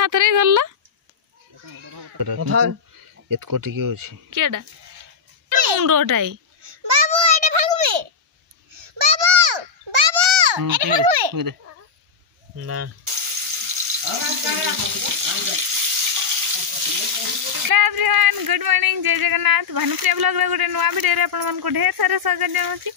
हाथ रे धरला कथा एतको टिके अछि केडा मुंडोटाई बाबू एटा भागबे बाबू बाबू एटा भागबे ना एवरीवन गुड मॉर्निंग जय जगन्नाथ भानुप्रिया ब्लॉग रे गोटे नुआ वीडियो रे आपण मन को ढेर सारा स्वागत जनाउछि।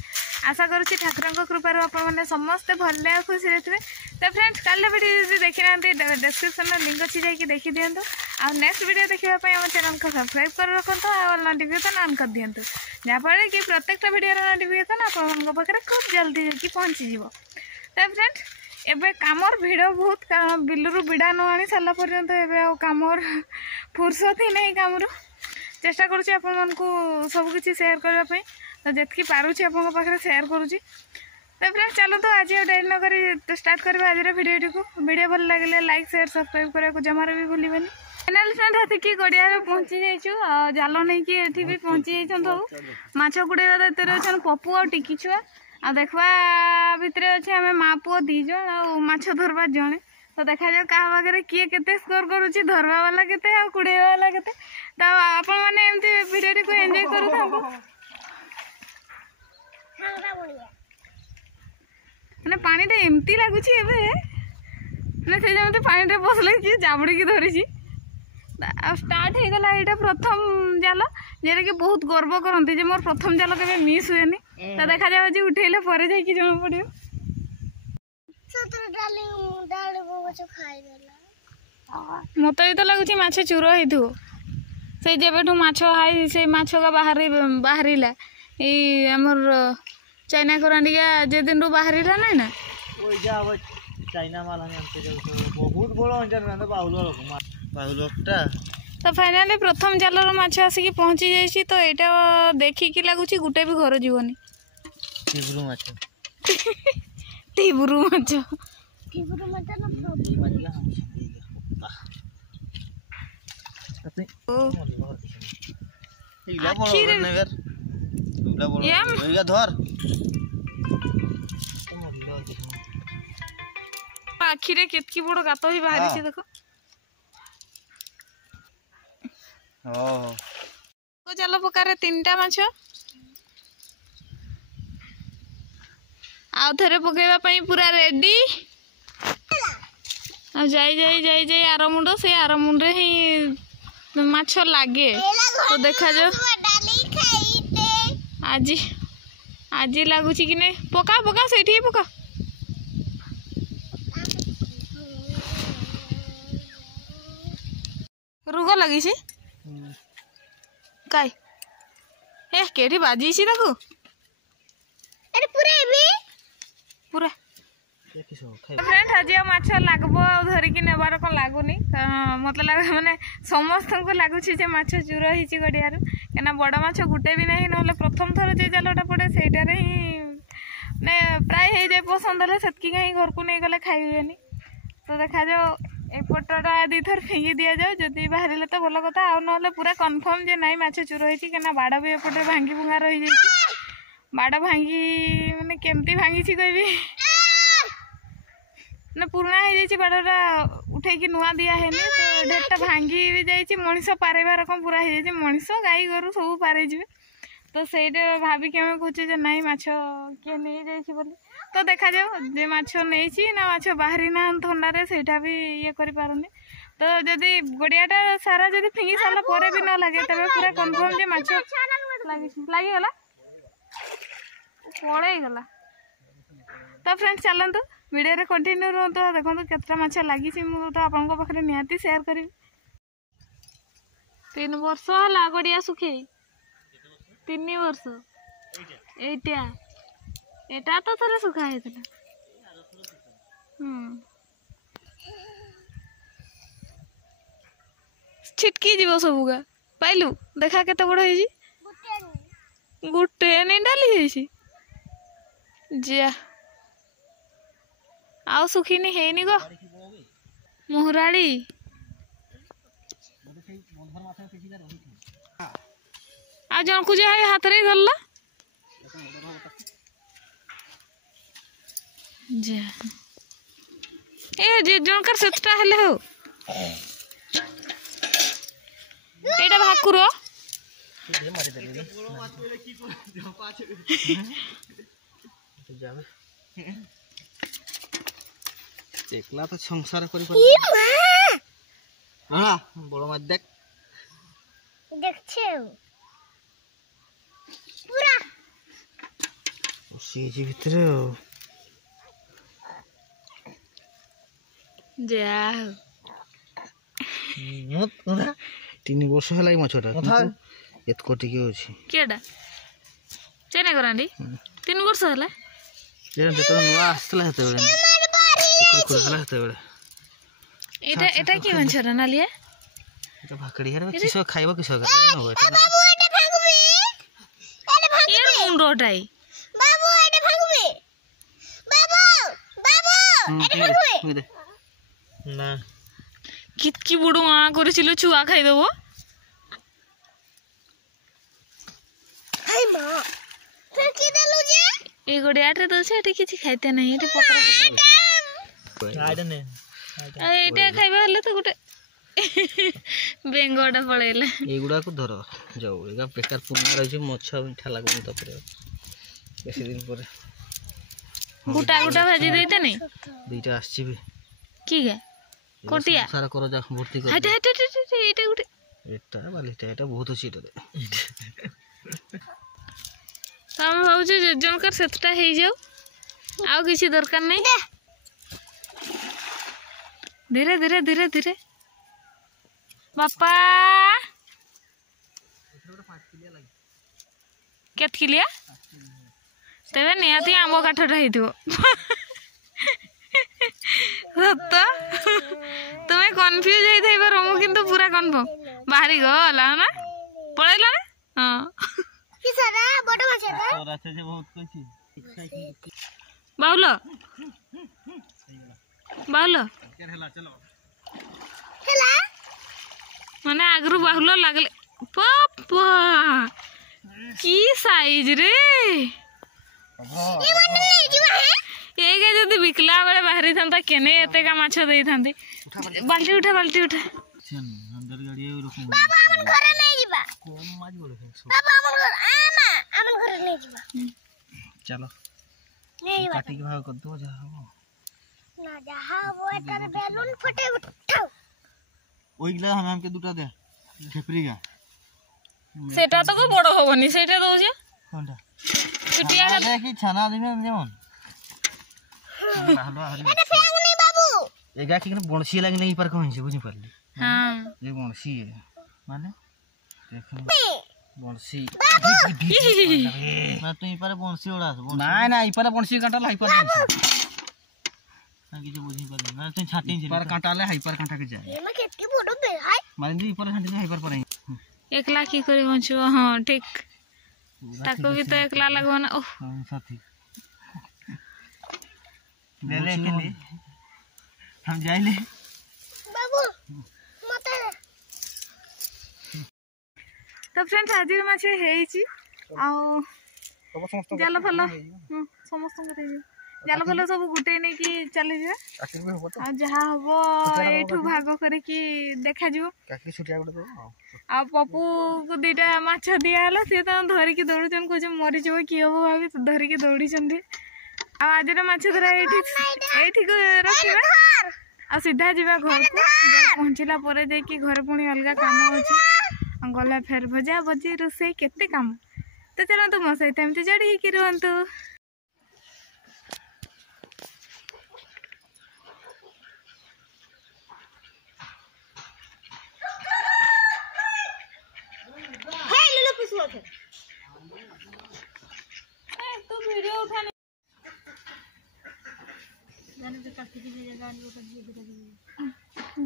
आशा करूछि ठाकुरन कृपार आपण माने समस्त भले आ खुशी रहथिबे। तो फ्रेंड्स काले वीडियो देखि नांते डिस्क्रिप्शन में लिंक अछि जाई कि देखि दियंतो। आ नेक्स्ट वीडियो देखिबा पय हम चैनल को सब्सक्राइब कर रखंतो और नोटिफिकेशन ऑन कर दियंतो जाफळे कि प्रत्येक वीडियो रे नोटिफिकेशन आपण मन को पाखरे खूब जल्दी जाई पहुंची जीवो। तो फ्रेंड्स एबे कामर भिड़ बहुत बिलरू बिड़ा न आनी सारा पर्यंत एबे कामर फुर्सत ही नहीं कामर चेष्टा करुँच आपण को सबकि सेयार करने तो जितकी पारुची आप सेयार करुँच। तो फ्रेंड्स चलो तो आज डेरी न करी स्टार्ट करवा आज वीडियो को वीडियो भल लगे लाइक शेयर सब्सक्राइब करने जमार भी भूलबेनि। फाइनाल फ्रेंड हाथी गड़िया पहुँची जाइछु जाल नहीं कि एठी भी पहुँची जाइछन सब माछ गुड़ेवा दायित्व रे अछन पप्पू और टिकी छुआ आ देखवा भितर अच्छे आम माँ पुओ दीज माछ धरवा जड़े। तो देखा जाओ क्या पाखे किए केते स्कोर करुच्ची धरवा वाला केते आ कुड़ेवा वाला केते। तो आपण माने एमती वीडियो को एंजॉय करू थाको माने पानी रे एमती लागुची एबे माने से जमते पानी रे बसले कि जाबड़ी की धरिची स्टार्ट हो गला एटा प्रथम जाल जेरा कि बहुत गर्व करती जे मोर प्रथम जाल के मिस हुएनी। तो देखा जाओ जे उठेले परे जाई कि जमा पड़ियो मते तो लगुची माछ चूरो हेतु से जेबेठू माछ हाई से माछ का बाहरीला ए हमर चाइना करांडिया जे दिन रो बाहरीला नै ना ओइ जा अब चाइना माल हम आनते जाऊ बहुत बड़ो अंजन में बाहुलटा। तो फाइनली प्रथम जालर माछ आसिक पहुँची जाइए। तो यहाँ देखिकी लगुच गोटे भी घर जीवनी टिबरू माछ टिबरू माछ आखिरे केतकी बड़ गात ही बाहरी देखो जाल पकार तीनटा माछ आउ थे पकईवाई पूरा रेडी जाई जाई जाई जाई आर मुंड से आर मुंडे ही माछ लागे। तो देखा जाओ आज आज लगुच कि नहीं पका पका से पका रोग लगी काय ए केठी बाजी छि ताकू अरे पूरा एबे पूरा देखिसो खाइ फ्रेंड आज माछ लागबो धरिकी नेबार को लागुनी मतलब माने समस्त को लागुछि जे माछ चूर हिची गडियार केना बड़ माछ गुटे भी नहीं नले प्रथम थर जे जालटा पड़े सेटा रे ही ने प्राय हे जे पसंद ले सेतकी कहीं घर को नहीं गले खाइबेनी। तो देखा जाओ एपटा दी थर फिंगी दि जाओ जदि बाहर तो भल कथा आ ना पूरा कन्फर्म जे नाई माछ चूर होती क्या बाड़ भी एपटे भांगी भुंगा रही जाए बाड़ भांगी माने केमती भांगी कहबी ना पुराना हो जाए बाड़टा उठे नुआ दिया है तो ढेरटा भांगी भी जाइए मनीष पारेबार रकम पूरा हो जाए मनीष गाई गोरु सब पारे जी। तो सहीटा भाविकी आम कहे नाई माछ किए नहीं जाइए बोली। तो देखा जाओ जे माछ नहीं ना माछ बाहरी ना थंडारे सेटा भी ये करें। तो जदि गड़ियाटा सारा जदि फिंगी सारा पर भी ना लगे तबे पूरा कन्फर्म जे माछ लागिगला पलैगला। तो फ्रेंड्स चलतु वीडियो रे कंटिन्यू रुहतु देखो केतटा माछ लगी मुझे तो आपन पाखे निहाती शेयर करी। 3 वर्ष है गड़िया सुखे 3 वर्ष एटा एटा तो थोड़े सुखा है छिटकी जीव सबुगा पाइलु देखा केते बड़ है गोटे नहीं डाली है जा आउ सुखीनी है गो मुहराड़ी आ जन को जे हाथ रे धरला जा ए जे जनकर सेतटा हेले हो एटा भाकुर दे मारी दे जावे एकला तो संसार करी पर हां बड़ माछ देख देखछे पूरा उसी जी भीतर जा मत ना 3 वर्ष हलाई माछटा एतको टिके अछि केडा चेने करांडी 3 वर्ष हला जे तो नुआ आस्तला हेते बेले पुकुरी खुला हेते बेले एटा की माछरा नालिया एटा भाकड़ी हेर किसो खाइबो किसो कर न होय बाबू एटा भागबे ये मुंडोटाई बाबू एटा भागबे बाबू एटा भागबे दे ना कितकी बड़ो आ करिसिलो छुआ खाइ देबो हाय मां फिर की देलु जे ए गोडियाटे तो से किछि खाइते नहीं एटे पत्र आइडा ने एटे खाइबा हले तो गुटे बेंगोडा पळेला एगुडा को धर जाऊ एगा बेकार पुना रही मच्छा मिठा लागुन त परे बेसी दिन परे गुटा गुटा भाजी देते नहीं दुईटा आछि बे की गे कोटिया सारा करो जा भर्ती कर हट हट एटा गुटे एटा बालिटा एटा बहुत अछि रे हम भाउजे जनकर सेतटा हे जाऊ आउ किछि दरकार नहीं धीरे धीरे धीरे धीरे बापा केत किलिया तबे नियाती आंबो काठटा हेतिबो सत्त तुम्हें कंफ्यूज हे थई पर मु किंतु पूरा कन्फर्म बाहरी गला ना पळैला ना हां की सारा बड़ माछ है और अच्छे से बहुत कुछ बाउलो बाउलो हेला चलो हेला माने आगरु बाहुलो लागले पापा की साइज रे ये मन ले जीवा है एगे जदी बिकला बेले बाहरी थांता केने एते का माछ देई थांती बाल्टी उठा अंदर गाड़ी रखूं बाबा हमन घर नहीं जीवा कोन माछ बोले बाबा हमन घर आमा हमन घर नहीं जीवा चलो नहीं काटी के भाग कर दो जा ना जहा वो एटार बैलून फटे उठाओ ओइगला हम के दुटा दे खेपरी का सेटा तो को बड़ होबनी सेटा दो जे कोनटा छुटिया देखि छाना दिमे जेमन बाहलो हरी एटा फेंग नहीं बाबू एगा कि बनसी लागी नहीं पर कहन बुझी पारली हां ये बनसी है माने देख बनसी ना तू पर बनसी उड़ा ना ना ई पर बनसी काटा लाई पर कि जो बुझी पारली ना तू छाटी पर काटा ले हाइपर काटा के जाए ये में खेत की बड़ो बे हाय माने दी पर छाटी हाइपर पर एकला की करी बंचो हां ठीक ताको भी तो एकला लगवा ना ओह साथी ले ले के ले हम जाइले बाबू मते तो फ्रेंड्स आज माछ हेइची आ जाल फल समस्त जाल फल सब गुटे नहीं कि चली जाए आ जहा हबो एठू भाग करे कि देखा जिवो काकी छुटिया गुटे दो आ पप्पू को दीटा माछ दिया हला से त धरि के दौड़चन को मरी जबो कि हबो भाबी धरि के दौड़ी चंदी आ आज माछ धरा एठी को रखिबा आ सीधा जीवा घर को पहुंचला परे जे कि घर पुणी अलगा काम अछि गला फेर भजा भजी रोसे केते काम तो चलो तुम सहित एमती जड़ी कि रुहंतु हे लुलु पिसलो थे तू वीडियो उठाने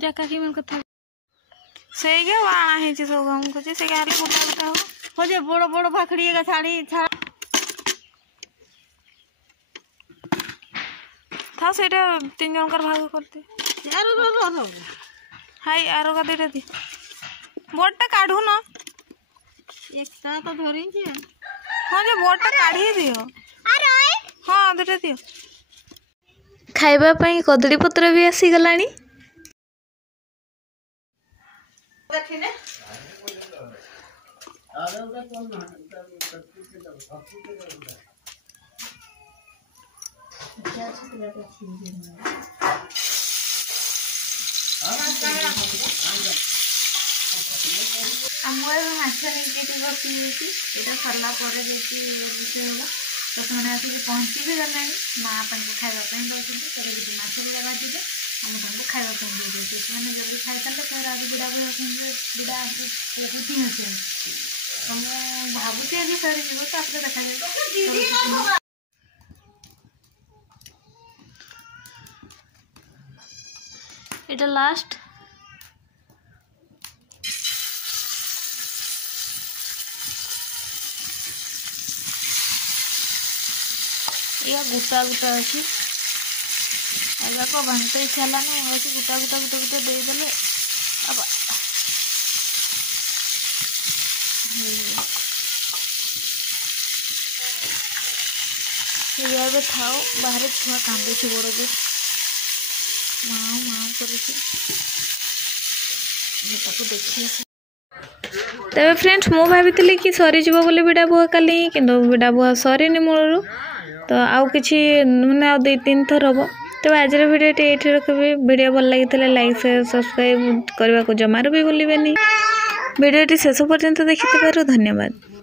जका की मन कथा से के वाणा है जे सब हम को से गाले गोटा गोटा हो जे बड़ बड़ भाखड़ी का छाड़ी छाड़ा था सेटा 3 जन कर भाग करते यार रो हाय आरो का देटा दी बोर्डटा काढू न एकटा तो धरि छी हां जे बोर्डटा काढी दियो अरे हां देटा दियो खाइबा पई कदली पत्र भी आसी गलानी। देखिने आमर माछ नहीं बसी यहाँ सरला रोषे होगा तो से आसिक पहुँची भी गला माँ खावाई दौरान माछ गुड़ा बाजिजे आम खावा दे से जल्दी खाई सारे फिर आज बुढ़ा बुढ़ा बहुत ही हसी तो मुझे भावुची आज सरीज देखा এটা লাস্ট या गुटा गुटा अच्छी एगाक भांगते इच्छा है गुटा गुटा गुटा गुटा देदेले अब ये थाओ बाहर छुआ कांदे बड़ जो माँ माँ कर तेरे फ्रेंड्स मु भाभी कि सरीज बोली बिड़ा बुआ काली कि बिड़ा बुआ सरीनी मूलू तो आउ कि मैंने आउ 2-3 थर हम तेज आज भिडियो ये रखी भिडियो भल लगी लाइक शेयर सब्सक्राइब करने को जमार भी भूलें भिडियो शेष पर्यंत देखि धन्यवाद।